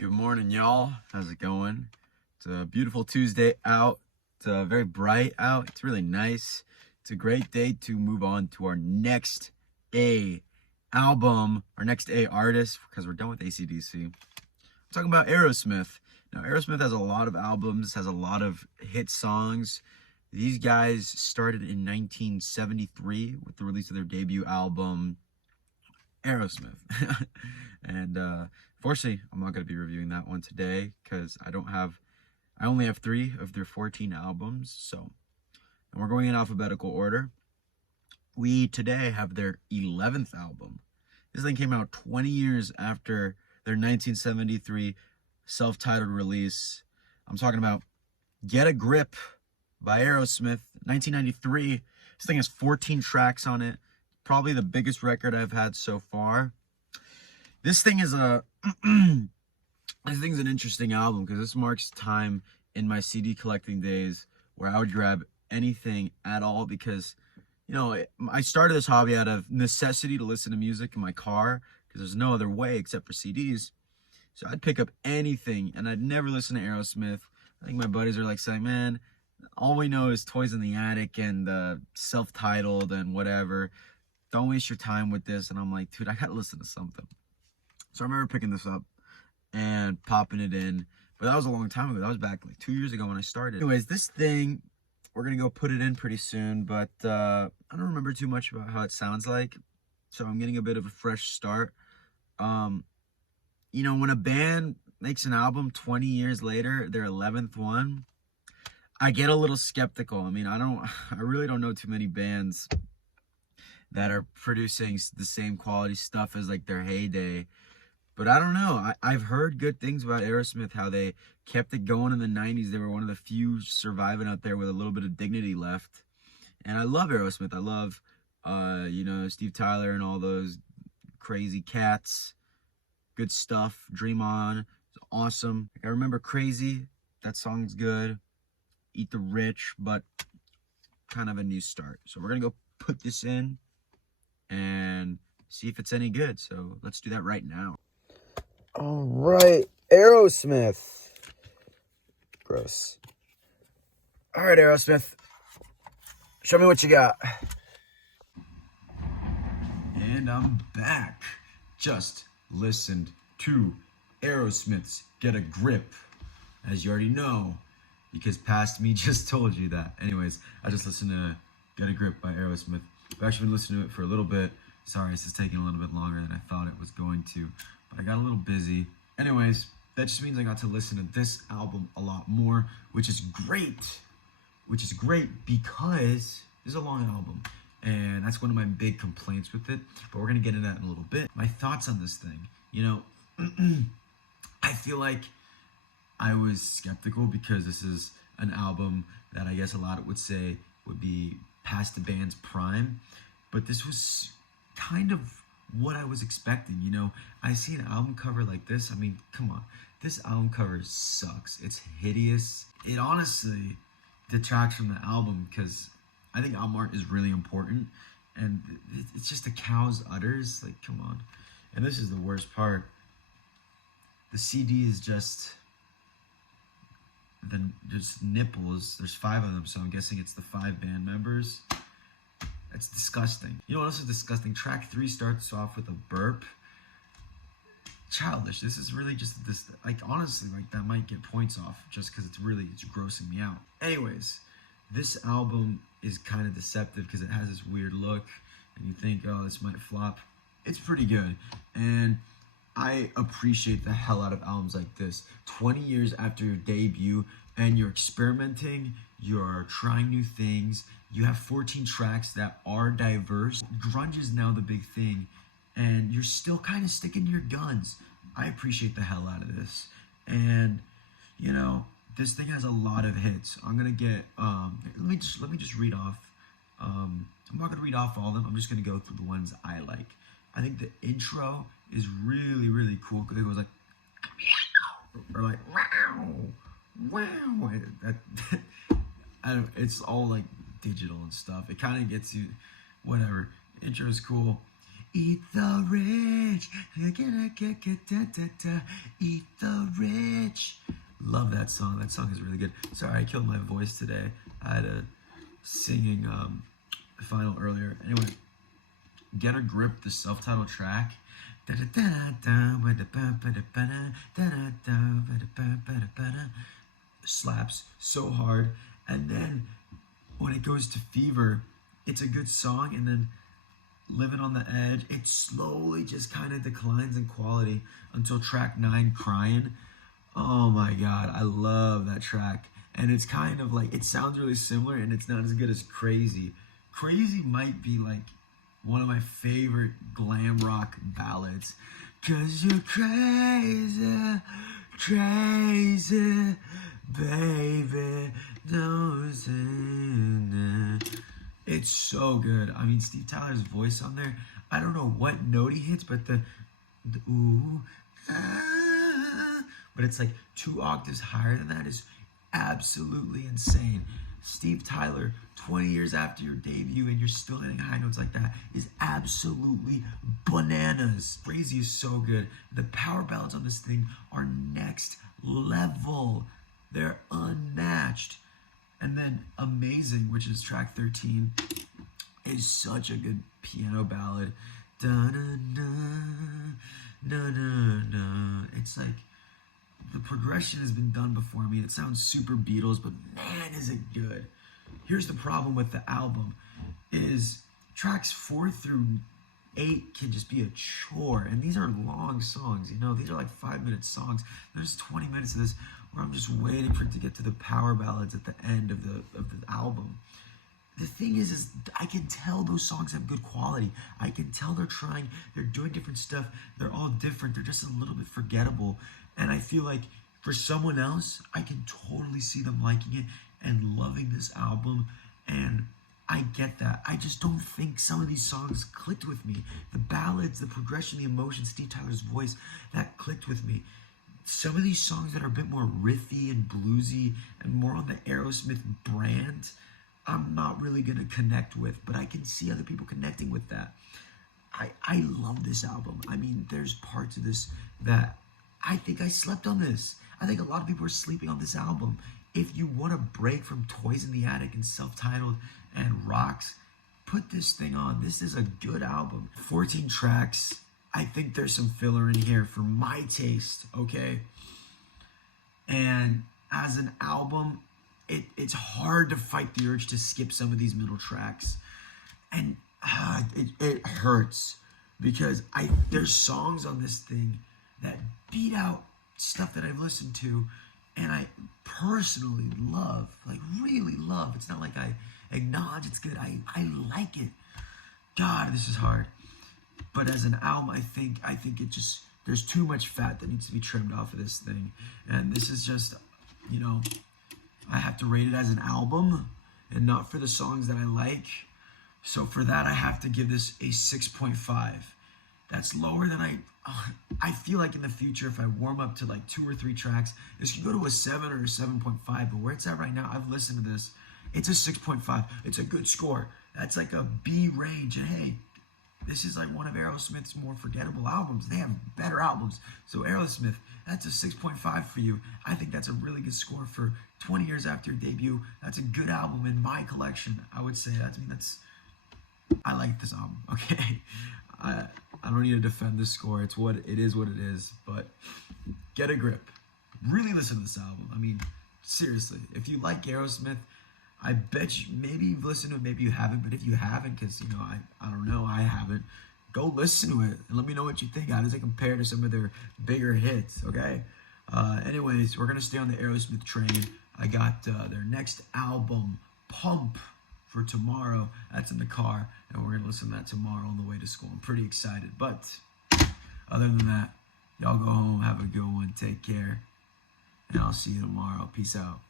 Good morning, y'all. How's it going? It's a beautiful Tuesday out. It's very bright out. It's really nice. It's a great day to move on to our next A album, our next A artist, because we're done with AC/DC. I'm talking about Aerosmith. Now, Aerosmith has a lot of albums, has a lot of hit songs. These guys started in 1973 with the release of their debut album, Aerosmith. And fortunately, I'm not going to be reviewing that one today because I only have 3 of their 14 albums. So, and we're going in alphabetical order. We today have their 11th album. This thing came out 20 years after their 1973 self-titled release. I'm talking about Get a Grip by Aerosmith, 1993. This thing has 14 tracks on it. Probably the biggest record I've had so far. This thing is an interesting album because this marks time in my CD collecting days where I would grab anything at all because, you know, I started this hobby out of necessity to listen to music in my car because there's no other way except for CDs. So I'd pick up anything and I'd never listen to Aerosmith. I think my buddies are like saying, man, all we know is Toys in the Attic and self-titled and whatever. Don't waste your time with this. And I'm like, dude, I gotta listen to something. So I remember picking this up and popping it in. But that was a long time ago. That was back like 2 years ago when I started. Anyways, this thing, we're going to go put it in pretty soon. But I don't remember too much about how it sounds like. So I'm getting a bit of a fresh start. You know, when a band makes an album 20 years later, their 11th one, I get a little skeptical. I mean, I really don't know too many bands that are producing the same quality stuff as like their heyday. But I don't know. I've heard good things about Aerosmith, how they kept it going in the 90s. They were one of the few surviving out there with a little bit of dignity left. And I love Aerosmith. I love, you know, Steve Tyler and all those crazy cats. Good stuff. Dream On. It's awesome. I remember Crazy. That song's good. Eat the Rich, but kind of a new start. So we're going to go put this in and see if it's any good. So let's do that right now. All right, Aerosmith. Gross. All right, Aerosmith. Show me what you got. And I'm back. Just listened to Aerosmith's Get a Grip. As you already know, because Past Me just told you that. Anyways, I just listened to Get a Grip by Aerosmith. I've actually been listening to it for a little bit. Sorry, this is taking a little bit longer than I thought it was going to. But I got a little busy. Anyways, that just means I got to listen to this album a lot more, which is great. Which is great because this is a long album. And that's one of my big complaints with it. But we're going to get into that in a little bit. My thoughts on this thing. You know, I feel like I was skeptical because this is an album that I guess a lot would say would be past the band's prime. But this was kind of what I was expecting. You know, I see an album cover like this. I mean, come on. This album cover sucks. It's hideous. It honestly detracts from the album because I think album art is really important. And it's just the cow's udders. Like, come on. And this is the worst part. The CD is just nipples. There's 5 of them, so I'm guessing it's the 5 band members. That's disgusting. You know what else is disgusting? Track 3 starts off with a burp. Childish. This is really just this, like, honestly, like, that might get points off just because it's grossing me out. Anyways, this album is kind of deceptive because it has this weird look and you think, oh, this might flop. It's pretty good. And I appreciate the hell out of albums like this. 20 years after your debut and you're experimenting, you're trying new things. You have 14 tracks that are diverse. Grunge is now the big thing, and you're still kind of sticking to your guns. I appreciate the hell out of this. And, you know, this thing has a lot of hits. I'm going to get, let me just read off. I'm not going to read off all of them. I'm just going to go through the ones I like. I think the intro is really, really cool because it goes like, or like, wow, wow. I don't, it's all like digital and stuff. It kind of gets you, whatever. Intro is cool. Eat the rich. Eat the rich. Love that song. That song is really good. Sorry, I killed my voice today. I had a singing final earlier. Anyway, Get a Grip, the self-titled track. Slaps so hard. And then when it goes to Fever, it's a good song, and then Living on the Edge, it slowly just kind of declines in quality until track 9, Crying. Oh my god, I love that track. And it's kind of like, it sounds really similar, and it's not as good as Crazy. Crazy might be like one of my favorite glam rock ballads. 'Cause you're crazy, crazy, baby. It's so good. I mean, Steve Tyler's voice on there, I don't know what note he hits, but the ooh, but it's like 2 octaves higher than that is absolutely insane. Steve Tyler, 20 years after your debut and you're still hitting high notes like that is absolutely bananas. Crazy is so good. The power ballads on this thing are next level. They're unmatched. And then Amazing, which is track 13, is such a good piano ballad. It's like, the progression has been done before me. It sounds super Beatles, but man, is it good. Here's the problem with the album, is tracks 4 through 8 can just be a chore. And these are long songs, you know, these are like 5-minute songs. There's 20 minutes of this where I'm just waiting for it to get to the power ballads at the end of the album. The thing is I can tell those songs have good quality. I can tell they're trying, they're doing different stuff. They're all different. They're just a little bit forgettable. And I feel like for someone else, I can totally see them liking it and loving this album. And I get that. I just don't think some of these songs clicked with me. The ballads, the progression, the emotion, Steve Tyler's voice, that clicked with me. Some of these songs that are a bit more riffy and bluesy and more on the Aerosmith brand, I'm not really going to connect with, but I can see other people connecting with that. I love this album. I mean, there's parts of this that I think I slept on this. I think a lot of people are sleeping on this album. If you want a break from Toys in the Attic and Self-Titled and Rocks, put this thing on. This is a good album. 14 tracks. I think there's some filler in here for my taste, okay? And as an album, it's hard to fight the urge to skip some of these middle tracks. And it hurts because there's songs on this thing that beat out stuff that I've listened to and I personally love, like really love. It's not like I acknowledge it's good. I like it. God, this is hard. But as an album, I think it just, there's too much fat that needs to be trimmed off of this thing. And this is just, you know, I have to rate it as an album and not for the songs that I like. So for that, I have to give this a 6.5. That's lower than I feel like in the future, if I warm up to like 2 or 3 tracks, this could go to a 7 or a 7.5. But where it's at right now, I've listened to this. It's a 6.5. It's a good score. That's like a B range. And hey, this is like one of Aerosmith's more forgettable albums. They have better albums. So Aerosmith, that's a 6.5 for you. I think that's a really good score for 20 years after your debut. That's a good album in my collection. I would say that. I like this album, okay? I don't need to defend this score. It's what it is, but get a grip. Really listen to this album. I mean, seriously, if you like Aerosmith, I bet you, maybe you've listened to it, maybe you haven't, but if you haven't, because, you know, I don't know, I haven't, go listen to it and let me know what you think. How does it compare to some of their bigger hits, okay? Anyways, we're going to stay on the Aerosmith train. I got their next album, Pump, for tomorrow. That's in the car, and we're going to listen to that tomorrow on the way to school. I'm pretty excited, but other than that, y'all go home, have a good one, take care, and I'll see you tomorrow. Peace out.